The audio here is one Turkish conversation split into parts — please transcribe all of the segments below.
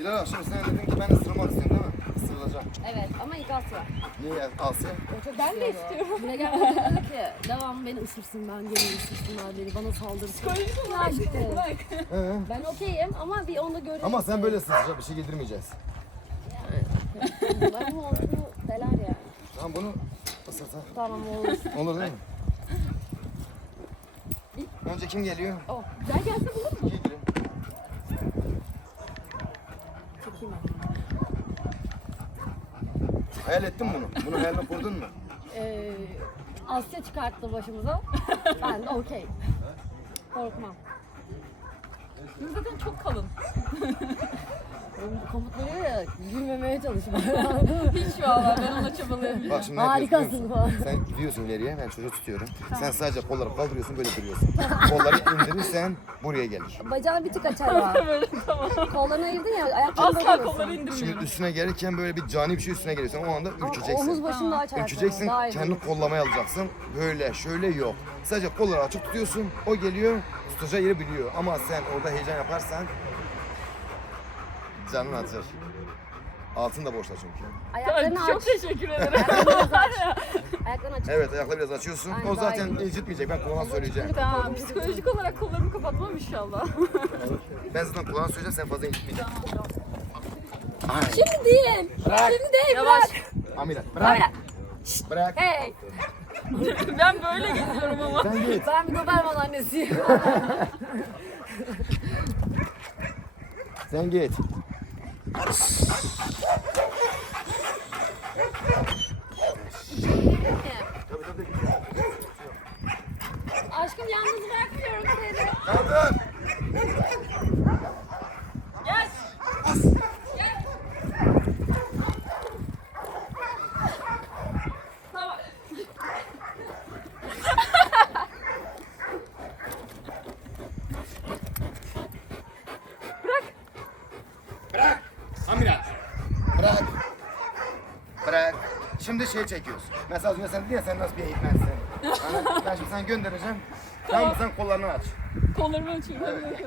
Dilara şimdi sen dedin ki ben ısırmak istiyorum değil mi? Isırılacağım. Evet ama ilk Asya. Niye Asya? O çok ben de istiyorum. Buraya gelmedi dedi ki devam beni ısırsın ben gelin ısırsınlar beni bana saldırsın. Psikolojik Ya olarak işte. bak. Hı. Ben okeyim ama bir onu görelim. Ama sen böyle ısıracak bir şey yedirmeyeceğiz. Ben bu ortamı deler yani. Tamam bunu ısırsa. Tamam olur. Olur değil mi? Önce kim geliyor? Oh. Güzel gelse bulur mu? Hayal ettin bunu? Bunu hayaline kurdun mu? Ee, Asya çıkarttı başımıza. ben okey. Korkmam. Zaten çok kalın. Komutları ya gülmemeye çalışma. Hiç valla ben ona çabalıyorum. Bak şimdi ne yapıyorsun Harikasın musun? falan. Sen gidiyorsun ileriye, ben çocuğu tutuyorum. Sen sadece kolları kaldırıyorsun, böyle duruyorsun. Kolları indirirsen buraya gelir. Bacağını bir tık açar ya. Böyle tamam. Kollarını ayırdın ya ayaklarını Asla bırakıyorsun. kolları Şimdi indirmiyorum. üstüne gelirken böyle bir cani bir şey üstüne geliyorsun. O anda Ama ürkeceksin. Omuz başını da aç ayaklarını. Ürkeceksin, Daha iyi. kendini kollamaya alacaksın. Böyle, şöyle yok. Sadece kolları açık tutuyorsun, o geliyor, tutacağı yeri biliyor. Ama sen orada heyecan yaparsan canın acır. Altın da boşta çünkü. Ayaklarını Çok aç. teşekkür ederim. Ayaklarını aç. Evet, ayakları biraz açıyorsun. Aynen, O daha zaten iyi. incitmeyecek. Ben kulağına söyleyeceğim. Tamam, psikolojik olarak kollarımı kapatmam inşallah. Ben zaten kulağına söyleyeceğim, sen fazla incitmeyeceksin. Şimdi değil. Şimdi değil. Yavaş. Bırak. Amira, bırak. Bırak. Hey. ben böyle geziyorum ama. Sen git. Ben bir Doberman annesiyim. Sen git. Aşkım yalnız bırakmıyorum seni. Kaldır. Gel. Tamam. Bırak. Amira. Bırak. Bırak. Şimdi şey çekiyoruz. Mesela az önce sen dedin ya sen nasıl bir eğitmensin. Yani ben şimdi sana göndereceğim. Tamam mı? Sen kollarını aç. Kollarımı açayım. Evet.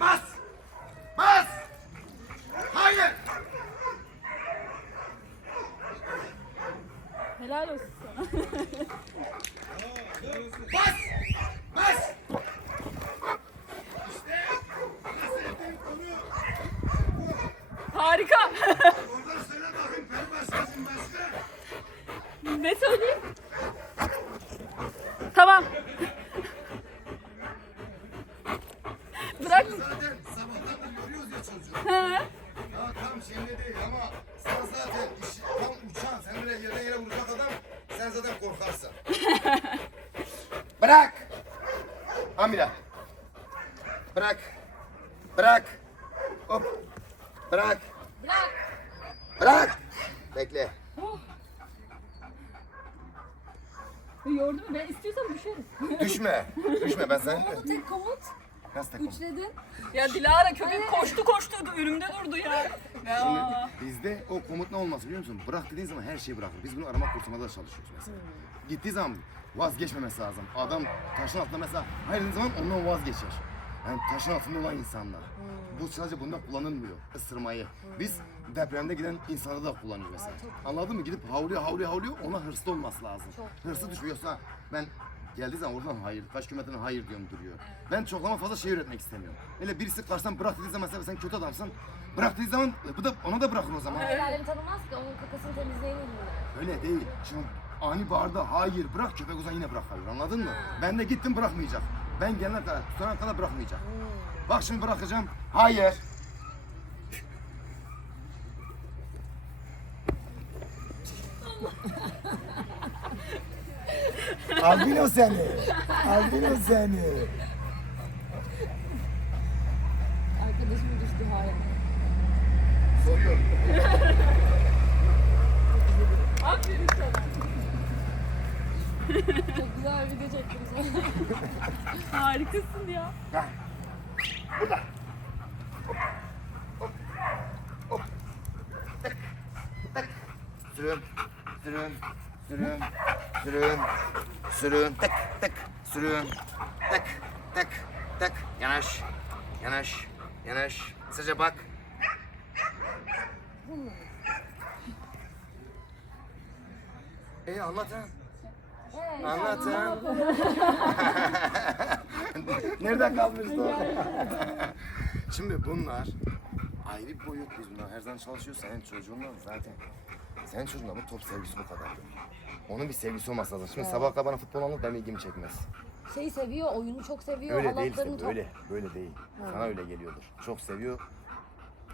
Bas! Bas! Hayır! Helal olsun sana. Bas! Harika. Oradan söyle bakayım ben başkasın başka. ne söyleyeyim? Tamam. Bırak. Zaten sabahtan yoruyoruz ya çocuğu. He. Ya tam şimdi değil ama sen zaten iş, tam uçan, sen böyle yerden yere vuracak adam, sen zaten korkarsın. Bırak! Amira. Bırak. Bırak. Hop. Bırak. Bırak. Bırak. Bekle. Yordu mu? Ben istiyorsam düşeriz. Düşme. Düşme ben sen. Bu tek komut. Nasıl takım? Üçledin. Ya Dilara köpek koştu koştu önümde durdu ya. Ya. Bizde o komut ne olması biliyor musun? Bırak dediğin zaman her şeyi bırakır. Biz bunu arama kurtarmada çalışıyoruz mesela. Gittiği zaman vazgeçmemesi lazım. Adam taşın altında mesela dediği zaman ondan vazgeçer. Yani taşın altında olan insanlar. Bu sadece bunda kullanılmıyor. Isırmayı. Biz depremde giden insanı da kullanıyoruz mesela. Anladın mı? Gidip havluyor havluyor havluyor ona hırslı olması lazım. Hırsı düşmüyorsa ben geldiği zaman oradan hayır, kaç kilometreden hayır diyorum duruyor. Ben çok ama fazla şey üretmek istemiyorum. Öyle birisi karşıdan bırak dediği zaman mesela sen kötü adamsın. Bırak dediği zaman bu da ona da bırakır o zaman. Hayallerini tanımaz ki onun kakasını temizleyelim mi? Öyle değil. Şimdi ani bağırdı hayır bırak köpek o zaman yine bırakır anladın mı? Ben de gittim bırakmayacak. Ben gelene kadar tutana kadar bırakmayacak. Bak şimdi bırakacağım. Hayır. Albino seni. Albino seni. Arkadaşım düştü hala. Soruyorum. Aferin sana. Çok güzel bir video çektim sana. Harikasın ya. Burada. Sürün, sürün, sürün, sürün, Sürün. Tık tık. Sürün. Tık tık tık. Yanaş. Yanaş. Yanaş. Kısaca bak. E anlat ha. Anlat ha. Nereden kalmıştı? Şimdi bunlar ayrı bir boyut biz bunlar her zaman çalışıyor senin çocuğunla zaten. Senin çocuğunla bu top sevgisi bu kadar. Onun bir sevgisi olması lazım. Şimdi sabah kadar bana futbol anlat benim ilgimi çekmez. Şeyi seviyor, oyunu çok seviyor. Öyle değil halatlarını işte top- böyle böyle değil. Sana öyle geliyordur. Çok seviyor.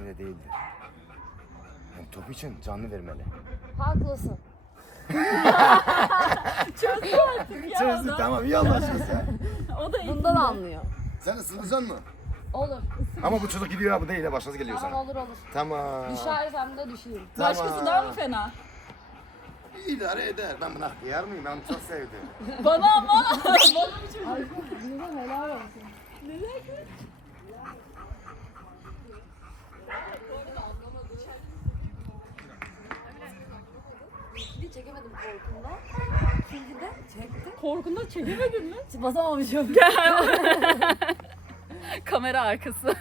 Böyle değildir. Yani top için canlı vermeli. Haklısın. Çözdü artık ya. Çözdük tamam iyi anlaşıyoruz ya. O da iyi. Bundan anlıyor. Sen ısınacaksın mı? Olur. Ama bu çocuk gidiyor ha bu değil ha başkası geliyor Tamam sana. olur olur. Tamam. Düşersem de düşeyim. Başkası daha mı fena? İdare eder. Ben buna kıyar mıyım? Ben bunu çok sevdim. Bana ama. Bana bir çocuk. Ay Nilgün helal olsun. Bir çekemedim korkumda. İkinci de çektim. Korkunda çekemedin mi? Basamamışım. Kamera arkası.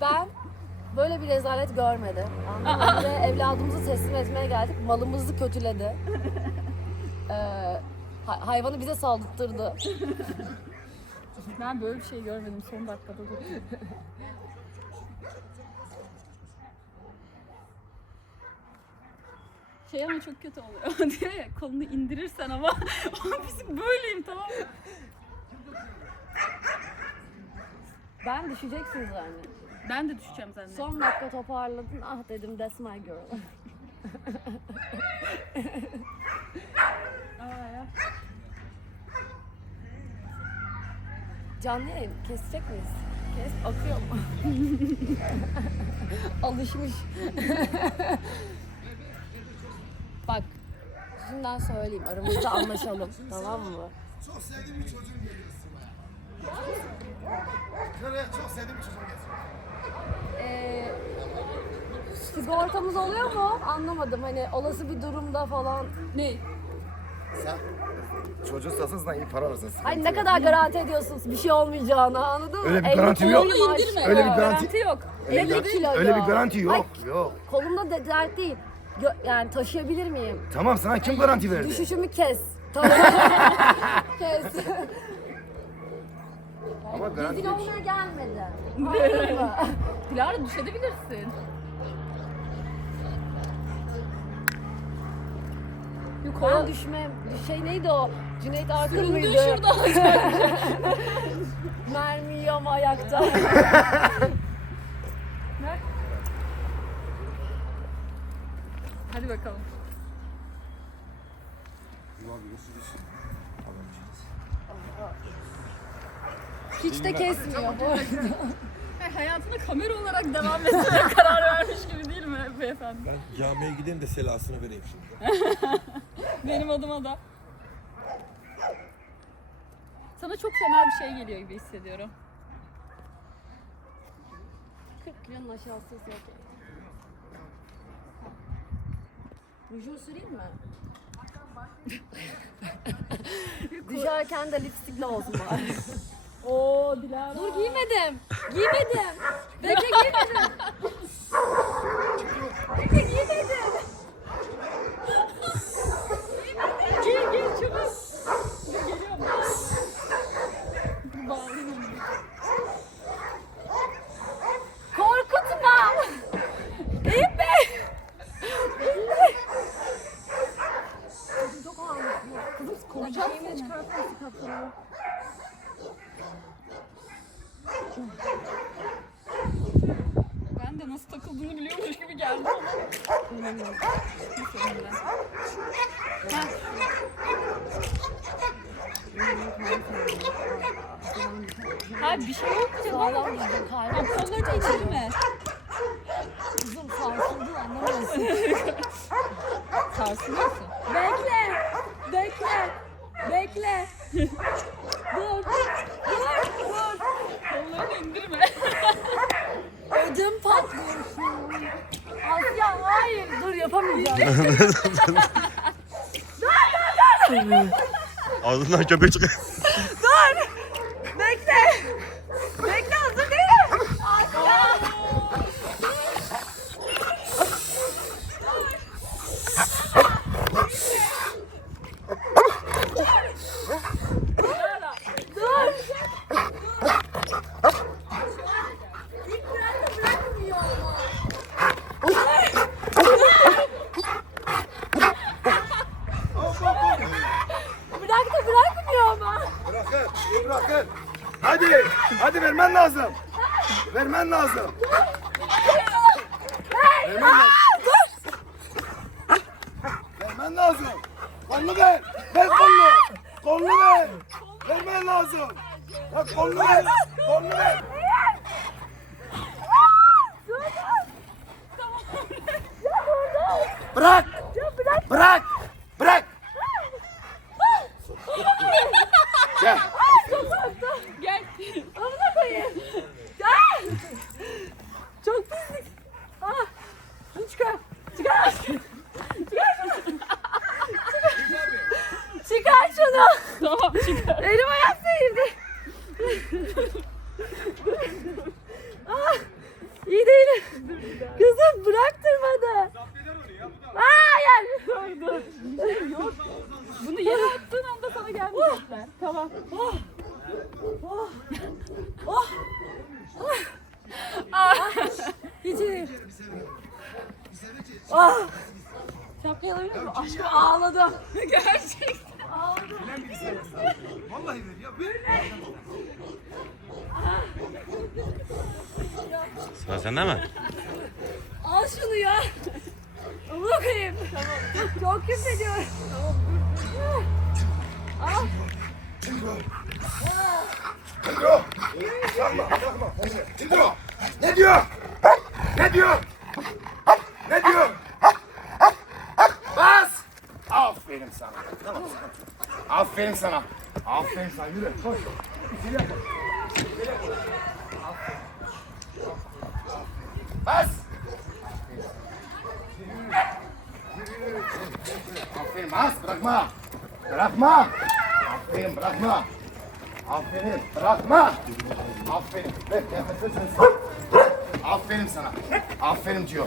Ben böyle bir rezalet görmedim. Anladın mı? Evladımızı teslim etmeye geldik. Malımızı kötüledi. Ee, hay- hayvanı bize saldırttırdı. Ben böyle bir şey görmedim son dakikada da. Şey ama çok kötü oluyor diyor ya kolunu indirirsen ama fizik böyleyim tamam mı? Ben düşeceksin zannettim. Ben de düşeceğim zannettim. Son dakika toparladın. Ah dedim that's my girl. Canlı yayın kesecek miyiz? Kes akıyor mu? Alışmış. Bak şimdiden söyleyeyim aramızda anlaşalım tamam mı? Çok sevdiğim bir çocuğum geliyor Şuraya çok sevdiğim bir çocuğum geliyor. Ee, sigortamız oluyor mu? Anlamadım hani olası bir durumda falan. Ne? Sen çocuğun satın iyi para alırsın. Hani ne kadar garanti ediyorsun bir şey olmayacağını anladın mı? Öyle bir garanti yok. İndirme. Öyle bir garanti- yok. Öyle, 50 bir- kilo öyle ya. bir garanti yok. Ay. Yok. Kolumda de dert değil. Gö- yani taşıyabilir miyim? Tamam sana kim garanti verdi? Düşüşümü kes. Tamam. kes. Ama garanti Rezil olmaya gelmedi. Anladın mı? Dilara düşebilirsin. Yok Ben o düşmem. Şey neydi o? Cüneyt Arkın süründü mıydı? şurada. Mermi yiyor ama ayakta. Hadi bakalım. Hiç de kesmiyor bu arada. Hayatına kamera olarak devam etmeye karar vermiş gibi değil mi beyefendi? Ben camiye gideyim de selasını vereyim şimdi. Benim adıma da. Sana çok fena bir şey geliyor gibi hissediyorum. 40 kilonun aşağısı yok. Rujumu süreyim mi? Düşerken de lipstikle olsun bari. Oo Dilara. Dur giymedim. Giymedim. Bekle giymedim. Bekle giymedim. Gel gel çabuk. Geliyorum. Dur bağlayayım onu. Korkutma. İyi mi? Kızım çok ağırmış. Kızım korkacak mısın? Ben de nasıl takıldığını biliyormuş gibi geldi ama. Neyse, önemli. Ha, Ha bir şey canım? Sağlam düzgün Ha, kalbim. kolları içirme. Kızım sarsıldın anlamıyorsun. Sarsılıyorsun. Bekle. Bekle. Bekle. dur. Dur. Dur. Kollarını indirme. Ödüm patlıyor. Asya hayır. Dur yapamayacağım. Ağzından köpek çıkıyor. Bekle. Bekle hazır değilim. Bırak da bırakmıyor ama. Bırakın, iyi bırakın. Hadi, hadi vermen lazım. Vermen lazım. Vermen lazım. Vermen lazım. Kolunu ver. Ver kolunu. Kolunu ver. Vermen lazım. Ya kolunu ver. Kolunu ver. Bırak. Bırak. Bırak. Gel. Amına koyayım. Gel. Çok pislik. Ah. Bunu çıkar. Çıkar. Çıkar şunu. Çıkar şunu. Tamam çıkar. Elim ayağım seyirdi. ah, iyi değilim. Kızım bıraktırmadı. Hayır. Dur. Yok. Bunu yere attığın anda sana gelmeyecekler. Tamam. Hiç iyi. Ah. Şapkayı alabilir miyim? Aşkım ağladım. Gerçekten. Vallahi ver ya ver. Sıra sende mi? Al şunu ya. Amına. Tamam. Çok küfür ediyorum. Ne diyor? Ne diyor? Ne diyor? Bas! Aferin sana. Tamam. Aferin sana. Aferin sana. Yürü. Koş. Aferin. Bas! Aferin bas bırakma. Bırakma. Aferin bırakma. Aferin bırakma. Aferin. Ver nefes sen. Aferin sana. Aferin diyor.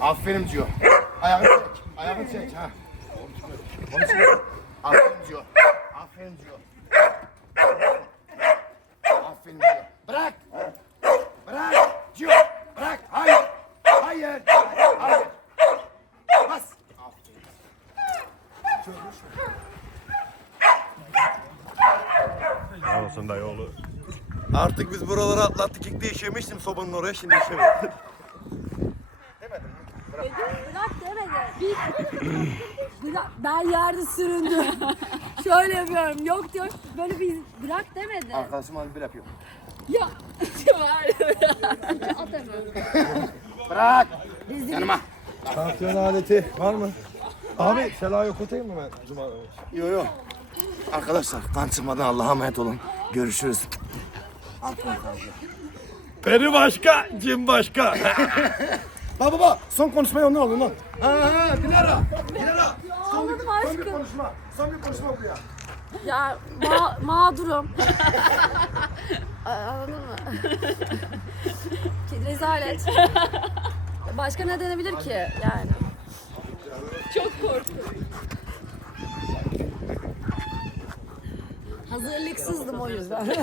Aferin diyor. Ayağını çek. Ayağını çek ha. Onu çek. Aferin diyor. Aferin diyor. Aferin diyor. Bırak. Hayır. Hayır. Hayır. Bas. Aferin. Sağ olsun dayıoğlu. Artık biz buraları atlattık. İlk de işemiştim sobanın oraya şimdi işemiyorum. Bırak demedi. Bırak, ben yerde süründüm. Şöyle yapıyorum. Yok diyor. Böyle bir bırak demedi. Arkadaşım abi bir yapıyor. Ya. Var. At hemen. Bırak. Yanıma. Tansiyon aleti var mı? Abi Sela'yı okutayım mı ben? Cuma Yo yo. Arkadaşlar kan çıkmadan Allah'a emanet olun. Görüşürüz. Peri başka, cin başka. Baba baba son konuşmayı onu alın lan. Ha ha Dilara. Dilara. Son bir, Ağladım son bir aşkım. konuşma. Son bir konuşma oku ya. Ya ma mağdurum. Anladın mı? Ki Rezalet. Başka ne denebilir ki yani? Çok korktum. Hazırlıksızdım o yüzden.